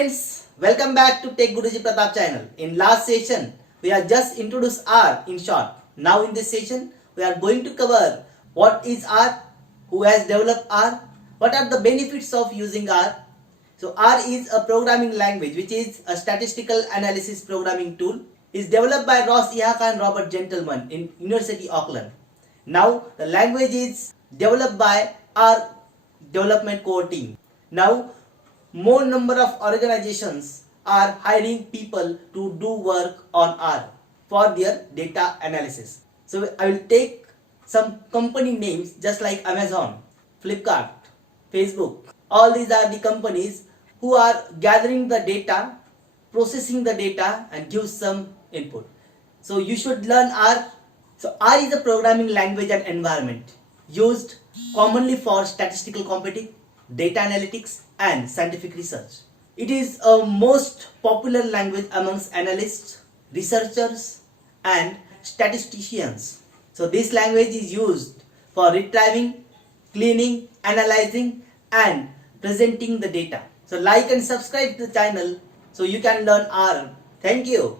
friends, welcome back to Tech Guruji Pratap channel. In last session, we have just introduced R in short. Now in this session, we are going to cover what is R, who has developed R, what are the benefits of using R. So R is a programming language which is a statistical analysis programming tool. It is developed by Ross Ihaka and Robert Gentleman in University Auckland. Now the language is developed by R development core team. Now more number of organizations are hiring people to do work on R for their data analysis. So I will take some company names just like Amazon, Flipkart, Facebook. All these are the companies who are gathering the data, processing the data and give some input. So you should learn R. So R is a programming language and environment used commonly for statistical computing, data analytics and scientific research. It is a most popular language amongst analysts, researchers and statisticians. So this language is used for retrieving, cleaning, analyzing and presenting the data. So like and subscribe to the channel so you can learn R. Thank you.